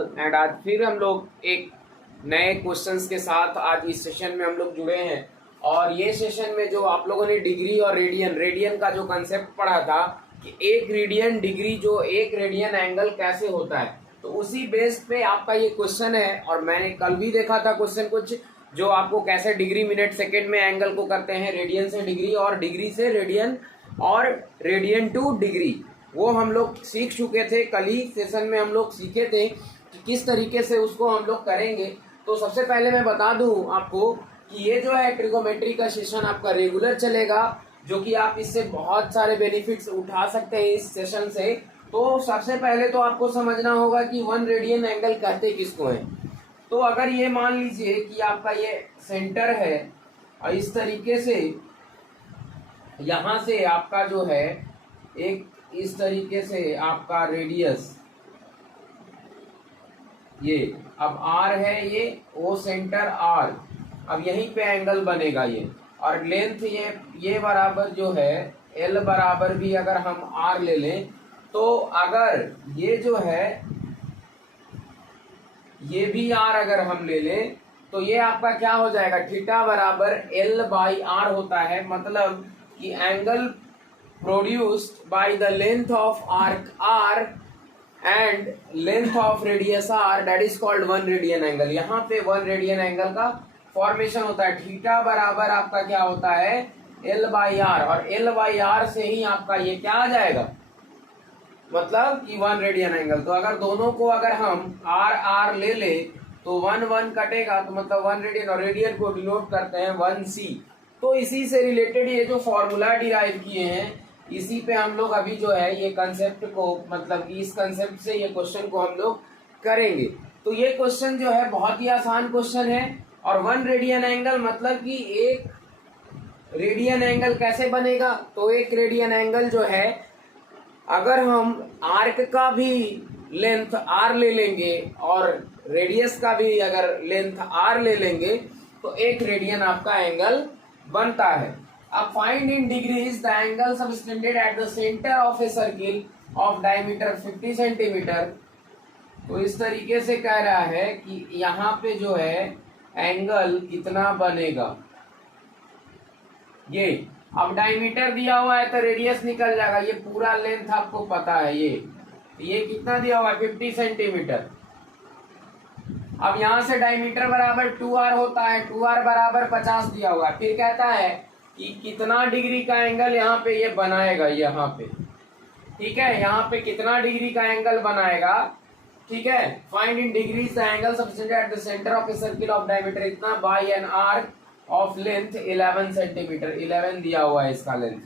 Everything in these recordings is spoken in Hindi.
चैनल एंड आज फिर हम लोग एक नए क्वेश्चंस के साथ आज इस सेशन में हम लोग जुड़े हैं। और ये सेशन में जो आप लोगों ने डिग्री और रेडियन का जो कंसेप्ट पढ़ा था कि एक रेडियन डिग्री जो एक रेडियन एंगल कैसे होता है, तो उसी बेस पे आपका ये क्वेश्चन है। और मैंने कल भी देखा था क्वेश्चन कुछ जो आपको कैसे डिग्री मिनट सेकेंड में एंगल को करते हैं, रेडियन से डिग्री और डिग्री से रेडियन और रेडियन टू डिग्री, वो हम लोग सीख चुके थे। कल ही सेशन में हम लोग सीखे थे कि किस तरीके से उसको हम लोग करेंगे। तो सबसे पहले मैं बता दूं आपको कि ये जो है ट्रिगोमेट्री का सेशन आपका रेगुलर चलेगा, जो कि आप इससे बहुत सारे बेनिफिट्स उठा सकते हैं इस सेशन से। तो सबसे पहले तो आपको समझना होगा कि 1 रेडियन एंगल कहते किसको है। तो अगर ये मान लीजिए कि आपका ये सेंटर है और इस तरीके से यहां से आपका जो है एक इस तरीके से आपका रेडियस ये अब आर है, ये ओ सेंटर आर, अब यहीं पे एंगल बनेगा ये, और लेंथ ये बराबर जो है एल बराबर भी अगर हम आर ले लें, तो अगर ये जो है ये भी आर अगर हम ले लें तो ये आपका क्या हो जाएगा, थीटा बराबर एल बाई आर होता है। मतलब कि angle produced by the length of arc r and length of radius r, that is called 1 radian angle. यहाँ पे 1 रेडियन एंगल का फॉर्मेशन होता है। थीटा बराबर आपका क्या होता है, एल बाई आर, और एल बाई आर से ही आपका ये क्या आ जाएगा, मतलब कि 1 रेडियन एंगल। तो अगर दोनों को अगर हम आर आर ले ले तो 1 1 कटेगा, तो मतलब 1 रेडियन, और रेडियन को डिनोट करते हैं 1c। तो इसी से रिलेटेड ये जो फॉर्मूला डिराइव किए हैं, इसी पे हम लोग अभी जो है ये कंसेप्ट को, मतलब इस कंसेप्ट से ये क्वेश्चन को हम लोग करेंगे। तो ये क्वेश्चन जो है बहुत ही आसान क्वेश्चन है। और 1 रेडियन एंगल मतलब कि एक रेडियन एंगल कैसे बनेगा, तो एक रेडियन एंगल जो है अगर हम आर्क का भी लेंथ आर ले लेंगे और रेडियस का भी अगर लेंथ आर ले लेंगे तो एक रेडियन आपका एंगल बनता है। अब find in degrees the angle subtended at the centre of a circle of diameter 50 centimetre. तो इस तरीके से कह रहा है कि यहाँ पे जो है एंगल कितना बनेगा। ये अब डायमीटर दिया हुआ है तो रेडियस निकल जाएगा, ये पूरा लेंथ आपको पता है। ये कितना दिया हुआ है, 50 सेंटीमीटर। अब यहां से डायमीटर बराबर 2r होता है, 2r बराबर 50 दिया हुआ है। फिर कहता है कि कितना डिग्री का एंगल यहाँ पे ये बनाएगा, यहाँ पे, ठीक है, यहाँ पे कितना डिग्री का एंगल बनाएगा, ठीक है। Find in degrees the angle subtended at the centre of a circle of diameter इतना by an arc of length 11 centimetre. 11 दिया हुआ है इसका लेंथ।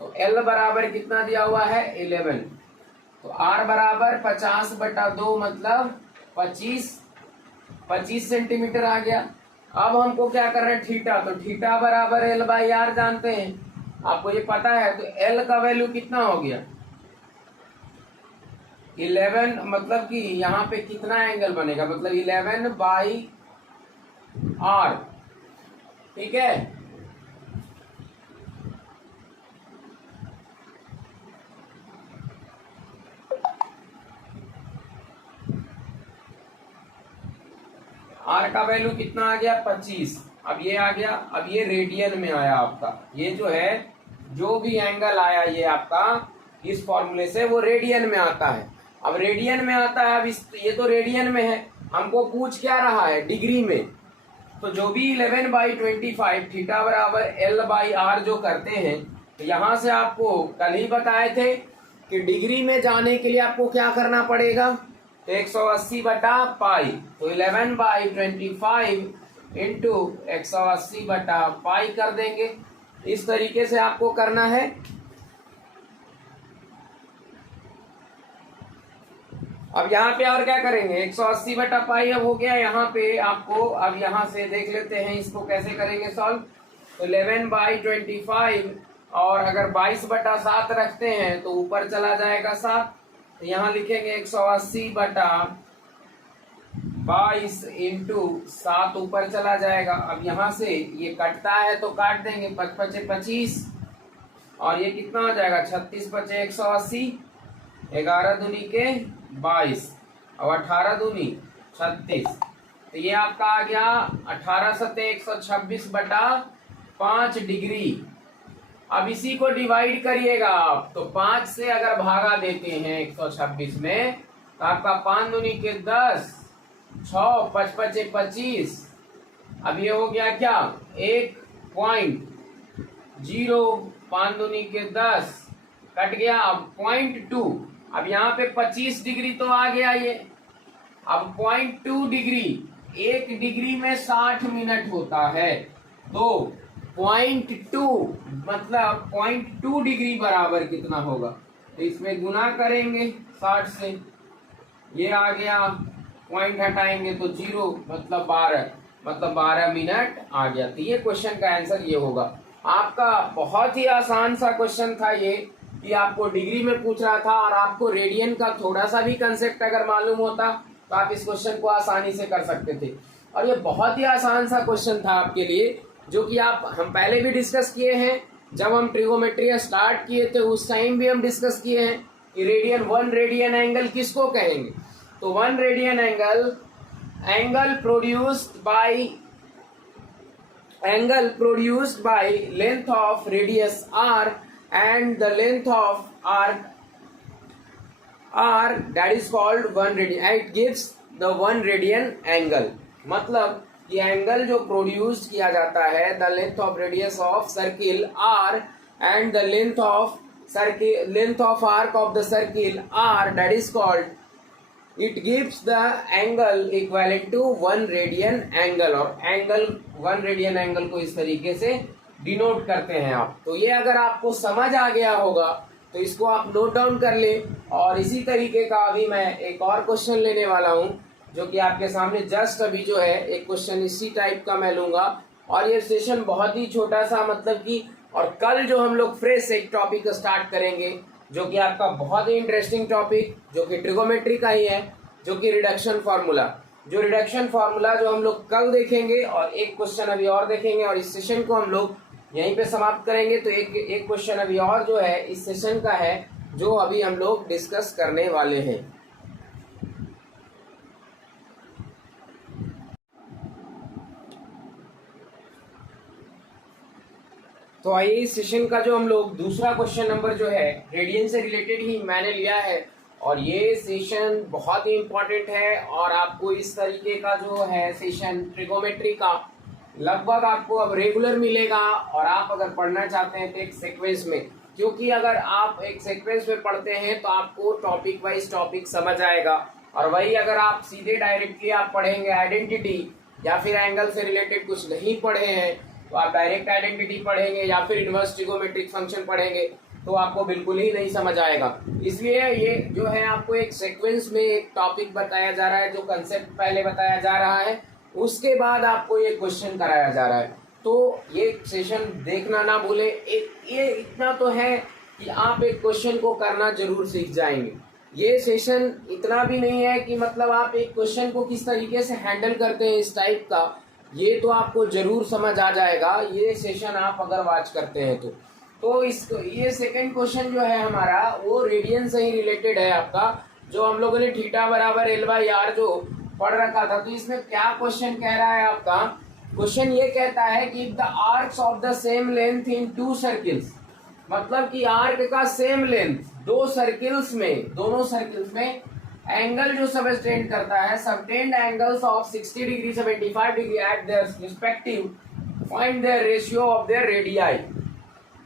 तो L बराबर कितना दिया हुआ है, 11। तो R बराबर 50/2 मतलब 25 सेंटीमीटर आ गया। अब हमको क्या कर रहे हैं, थीटा, तो थीटा बराबर L बाई आर जानते हैं, आपको ये पता है। तो L का वैल्यू कितना हो गया, 11, मतलब कि यहाँ पे कितना एंगल बनेगा, मतलब 11 बाई आर, ठीक है। आर का वैल्यू कितना आ गया, 25। अब ये आ गया, अब ये रेडियन में आया आपका। ये जो है जो भी एंगल आया ये आपका इस फॉर्मूले से वो रेडियन में आता है। अब रेडियन में आता है, अब ये तो रेडियन में है, हमको पूछ क्या रहा है, डिग्री में। तो जो भी 11/25 थीटा बराबर एल बाई आर जो करते हैं, तो यहां से आपको कल ही बताए थे कि डिग्री में जाने के लिए आपको क्या करना पड़ेगा, तो 180/पाई, तो 11/25 इंटू 180/पाई कर देंगे। इस तरीके से आपको करना है। अब यहाँ पे और क्या करेंगे, 180/पाई अब हो गया यहाँ पे आपको। अब यहाँ से देख लेते हैं इसको कैसे करेंगे सॉल्व। तो 11/25 और अगर 22/7 रखते हैं तो ऊपर चला जाएगा 7। तो यहाँ लिखेंगे 180/22 इंटू 7 ऊपर चला जाएगा। अब यहाँ से ये कटता है तो काट देंगे, 5 × 25 और ये कितना हो जाएगा, 36 × 180, 11 दूनी के 22। अब 18 दूनी 36, तो ये आपका आ गया 18 सत्ते 126/5 डिग्री। अब इसी को डिवाइड करिएगा आप, तो 5 से अगर भागा देते हैं 126 में, तो आपका 5 दूनी के 10, 6, 5 5 25। अब ये हो गया क्या 1.0, 5 दूनी के 10 कट गया, अब 0.2। अब यहाँ पे 25 डिग्री तो आ गया ये। अब 0.2 डिग्री, 1 डिग्री में 60 मिनट होता है, तो 0.2 मतलब 0.2 डिग्री बराबर कितना होगा, तो इसमें गुना करेंगे 60 से, ये आ गया, पॉइंट हटाएंगे तो 0 मतलब 12 मिनट आ गया। तो ये क्वेश्चन का आंसर ये होगा आपका। बहुत ही आसान सा क्वेश्चन था ये, कि आपको डिग्री में पूछ रहा था और आपको रेडियन का थोड़ा सा भी कंसेप्ट अगर मालूम होता तो आप इस क्वेश्चन को आसानी से कर सकते थे। और ये बहुत ही आसान सा क्वेश्चन था आपके लिए, जो कि हम पहले भी डिस्कस किए हैं। जब हम ट्रिगोमेट्री स्टार्ट किए थे उस टाइम भी हम डिस्कस किए हैं कि रेडियन 1 रेडियन एंगल किसको कहेंगे। तो 1 radian angle produced by length of radius r and the length of arc r, that is called 1 radian. It gives the 1 radian angle। मतलब ये एंगल जो प्रोड्यूस किया जाता है, the length of radius of circle r and the length of arc of the circle r, that is called, it gives the angle equivalent to 1 radian angle। और एंगल 1 radian angle को इस तरीके से डिनोट करते हैं आप। तो ये अगर आपको समझ आ गया होगा तो इसको आप नोट डाउन कर ले। और इसी तरीके का अभी मैं एक और क्वेश्चन लेने वाला हूं, जो कि आपके सामने जस्ट अभी जो है एक क्वेश्चन इसी टाइप का मैं लूंगा। और ये सेशन बहुत ही छोटा सा, मतलब कि, और कल जो हम लोग फ्रेश एक टॉपिक स्टार्ट करेंगे, जो कि आपका बहुत ही इंटरेस्टिंग टॉपिक, जो कि ट्रिगोमेट्री का ही है, जो कि रिडक्शन फार्मूला जो हम लोग कल देखेंगे। और एक क्वेश्चन अभी और देखेंगे, और इस सेशन को हम लोग यहीं पे समाप्त करेंगे। तो एक क्वेश्चन अभी और जो है इस सेशन का है, जो अभी हम लोग डिस्कस करने वाले हैं। तो आइए इस सेशन का जो हम लोग दूसरा क्वेश्चन नंबर जो है रेडियन से रिलेटेड ही मैंने लिया है। और ये सेशन बहुत ही इम्पोर्टेंट है, और आपको इस तरीके का जो है सेशन ट्रिगोमेट्री का लगभग आपको अब रेगुलर मिलेगा। और आप अगर पढ़ना चाहते हैं तो एक सीक्वेंस में, क्योंकि अगर आप एक सीक्वेंस में पढ़ते हैं तो आपको टॉपिक वाइज टॉपिक समझ आएगा। और वही अगर आप सीधे डायरेक्टली आप पढ़ेंगे आइडेंटिटी, या फिर एंगल से रिलेटेड कुछ नहीं पढ़े हैं, तो आप डायरेक्ट आइडेंटिटी पढ़ेंगे या फिर इनवर्स ट्रिगोमेट्रिक फंक्शन पढ़ेंगे, तो आपको बिल्कुल ही नहीं समझ आएगा। इसलिए ये जो है आपको एक सीक्वेंस में एक टॉपिक बताया जा रहा है, जो कंसेप्ट पहले बताया जा रहा है, उसके बाद आपको ये क्वेश्चन कराया जा रहा है। तो ये सेशन देखना ना भूले। ये इतना तो है कि आप एक क्वेश्चन को करना जरूर सीख जाएंगे। ये सेशन इतना भी नहीं है कि मतलब आप एक क्वेश्चन को किस तरीके से हैंडल करते हैं इस टाइप का, ये तो आपको जरूर समझ आ जाएगा ये सेशन आप अगर वॉच करते हैं तो ये सेकंड क्वेश्चन जो है हमारा वो रेडियन से ही रिलेटेड है आपका, जो हम लोगों ने थीटा बराबर L/R जो पढ़ रखा था। तो इसमें क्या क्वेश्चन कह रहा है आपका, क्वेश्चन ये कहता है कि the arcs of the same length in 2 circles, मतलब कि आर्क का सेम लेंथ दोनों सर्किल्स में एंगल जो सबटेंड करता है, subtend angles of 60 degree 75 degree at their respective, find their ratio of their radii.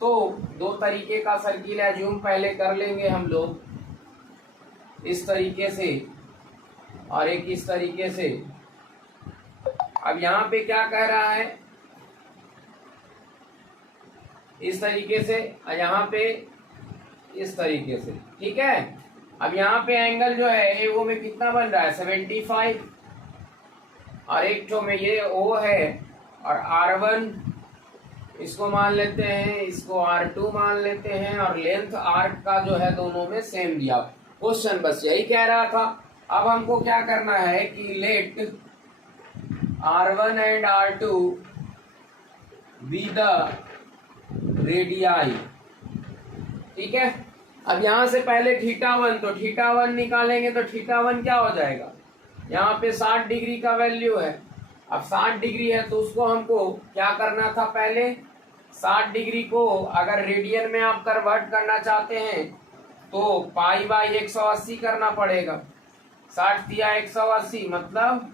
तो 2 तरीके का सर्किल है, जूम पहले कर लेंगे हम लोग इस तरीके से और एक इस तरीके से। अब यहाँ पे क्या कह रहा है, इस तरीके से, और यहाँ पे इस तरीके से, ठीक है। अब यहाँ पे एंगल जो है ए ओ में कितना बन रहा है 75, और एक तो में ये ओ है, और R1 इसको मान लेते हैं, इसको R2 मान लेते हैं, और लेंथ आर्क का जो है दोनों में सेम दिया। क्वेश्चन बस यही कह रहा था। अब हमको क्या करना है कि let R1 and R2 be the radii, ठीक है। अब यहाँ से पहले θ1, तो θ1 निकालेंगे तो θ1 क्या हो जाएगा, यहाँ पे 60 डिग्री का वैल्यू है। अब 60 डिग्री है तो उसको हमको क्या करना था, पहले 60 डिग्री को अगर रेडियन में आप कन्वर्ट करना चाहते हैं तो π/180 करना पड़ेगा। 60 दिया 180 मतलब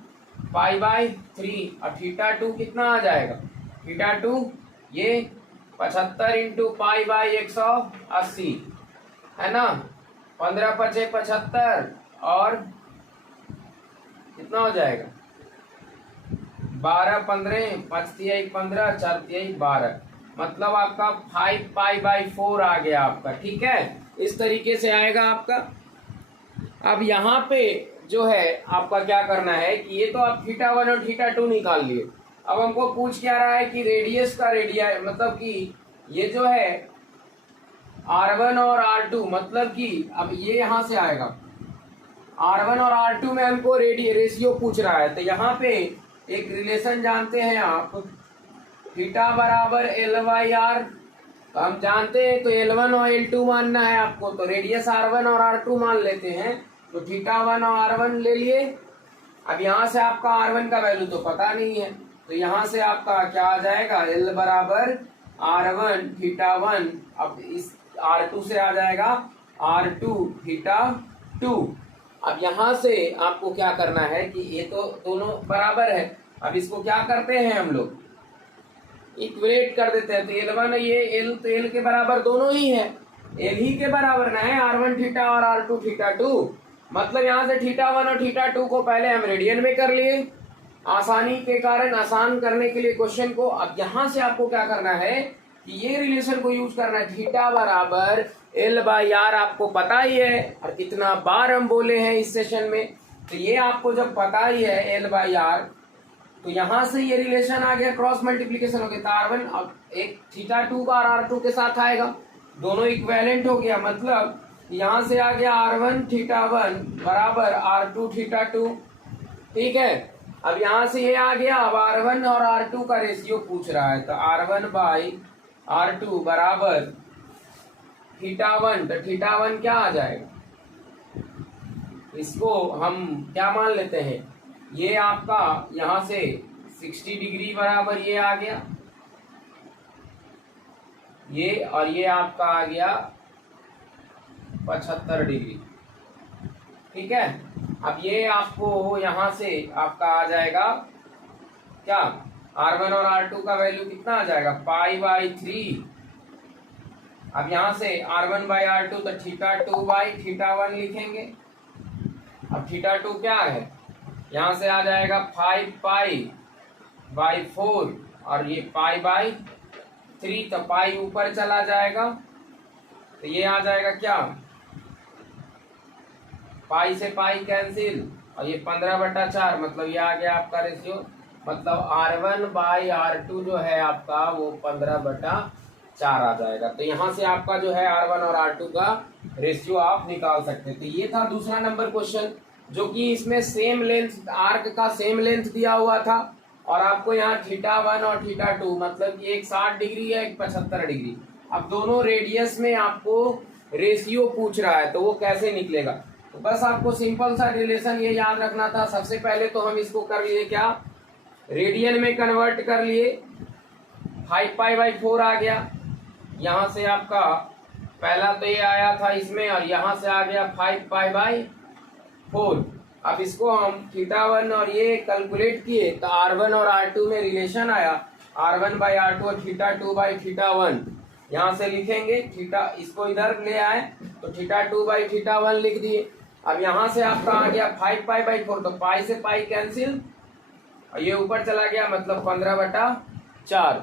π/3, और θ2 कितना आ जाएगा, θ2 ये 75 इंटू π/180 है ना, 15 पचे 75 और कितना हो जाएगा 12 15 5 तिहाई 15 4 तिहाई 12, मतलब आपका 5π/4 आ गया आपका। ठीक है, इस तरीके से आएगा आपका। अब यहाँ पे जो है आपका क्या करना है कि ये तो आप θ1 और θ2 निकाल लिए। अब हमको पूछ क्या रहा है कि रेडियस का मतलब कि ये जो है R1 और R2, मतलब कि अब ये यहाँ से आएगा R1 और R2 में हमको रेशियो पूछ रहा है। तो यहाँ पे एक रिलेशन जानते हैं आप, θ बराबर L/R, तो हम जानते हैं तो L1 और L2 मानना है आपको, तो रेडियस R1 और R2 मान लेते हैं, तो θ1 और R1 ले लिए। अब यहाँ से आपका R1 का वैल्यू तो पता नहीं है, तो यहाँ से आपका क्या आ जाएगा, L बराबर R1 θ1, अब इस R2 से आ जाएगा R2 θ2। अब यहाँ से आपको क्या करना है कि ये तो दोनों बराबर है, अब इसको क्या करते हैं हम लोग, इक्वेट कर देते हैं। तो L1 ये L, तो L के बराबर दोनों ही है, L ही के बराबर ना है R1 θ और R2 θ2, मतलब यहाँ से θ1 और θ2 को पहले हम रेडियन में कर लिए आसानी के कारण, आसान करने के लिए क्वेश्चन को। अब यहाँ से आपको क्या करना है कि ये रिलेशन को यूज करना है, θ बराबर L/R आपको पता ही है, और कितना बार हम बोले हैं इस सेशन में, तो ये आपको जब पता ही है L/R, तो यहाँ से ये रिलेशन आ गया, क्रॉस मल्टीप्लीकेशन हो गया, तो R1 अब एक θ2 का R2 के साथ आएगा, दोनों इक्विवेलेंट हो गया, मतलब यहाँ से आ गया R1 θ1 बराबर R2 θ2। ठीक है, अब यहाँ से ये आ गया, अब R1 और R2 का रेशियो पूछ रहा है, तो R1/R2 बराबर θ1, तो θ1 क्या आ जाएगा, इसको हम क्या मान लेते हैं, ये आपका यहाँ से 60 डिग्री बराबर ये आ गया, ये और ये आपका आ गया 75 डिग्री। ठीक है, अब ये आपको यहाँ से आपका आ जाएगा क्या, R1 और R2 का वैल्यू कितना आ जाएगा, π/3। अब यहाँ से R1/R2 तो θ2/θ1 लिखेंगे। अब θ2 क्या है, यहाँ से आ जाएगा 5π/4 और ये π/3, तो पाई ऊपर चला जाएगा, तो ये आ जाएगा क्या, पाई से पाई कैंसिल, और ये 15/4, मतलब ये आ गया आपका रेशियो, मतलब R1/R2 जो है आपका वो 15/4 आ जाएगा। तो यहाँ से आपका जो है R1 और R2 का रेशियो आप निकाल सकते हैं। तो ये था दूसरा नंबर क्वेश्चन, जो कि इसमें सेम लेंथ, आर्क का सेम लेंथ दिया हुआ था, और आपको यहाँ θ1 और θ2 मतलब कि एक 60 डिग्री है, एक 75 डिग्री, अब दोनों रेडियस में आपको रेशियो पूछ रहा है, तो वो कैसे निकलेगा। तो बस आपको सिंपल सा रिलेशन ये याद रखना था। सबसे पहले तो हम इसको कर लिए क्या, रेडियन में कन्वर्ट कर लिए, 5π/4 आ गया, यहाँ से आपका पहला तो ये आया था इसमें, और यहाँ से आ गया 5π/4। अब इसको हम θ1 और ये कैलकुलेट किए, तो R1 और R2 में रिलेशन आया, R1/R2 और θ2/θ1 यहाँ से लिखेंगे, थीटा इसको इधर ले आए तो θ2/θ1 लिख दिए। अब यहाँ से आपका आ गया 5π/4, तो पाई से पाई कैंसिल, और ये ऊपर चला गया, मतलब 15/4।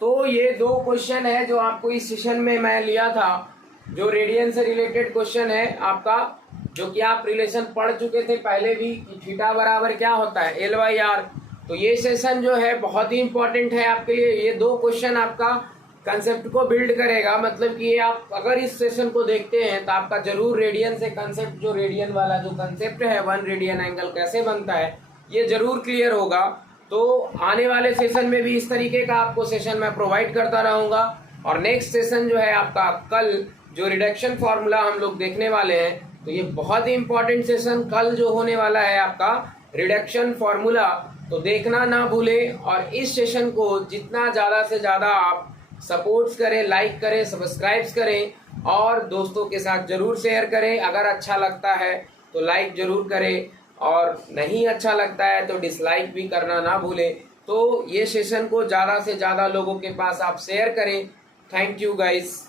तो ये दो क्वेश्चन है जो आपको इस सेशन में मैं लिया था, जो रेडियन से रिलेटेड क्वेश्चन है आपका, जो कि आप रिलेशन पढ़ चुके थे पहले भी कि थीटा बराबर क्या होता है, L/R। तो ये सेशन जो है बहुत ही इंपॉर्टेंट है आपके लिए। ये दो क्वेश्चन आपका कंसेप्ट को बिल्ड करेगा, मतलब कि ये आप अगर इस सेशन को देखते हैं तो आपका जरूर रेडियन से कंसेप्ट, जो रेडियन वाला जो कंसेप्ट है 1 रेडियन एंगल कैसे बनता है, ये जरूर क्लियर होगा। तो आने वाले सेशन में भी इस तरीके का आपको सेशन मैं प्रोवाइड करता रहूंगा। और नेक्स्ट सेशन जो है आपका कल जो रिडक्शन फॉर्मूला हम लोग देखने वाले हैं, तो ये बहुत ही इंपॉर्टेंट सेशन कल जो होने वाला है आपका रिडक्शन फॉर्मूला, तो देखना ना भूले। और इस सेशन को जितना ज़्यादा से ज़्यादा आप सपोर्ट्स करें, लाइक करें, सब्सक्राइब करें और दोस्तों के साथ जरूर शेयर करें। अगर अच्छा लगता है तो लाइक जरूर करें और नहीं अच्छा लगता है तो डिसलाइक भी करना ना भूलें। तो ये सेशन को ज़्यादा से ज़्यादा लोगों के पास आप शेयर करें। Thank you guys.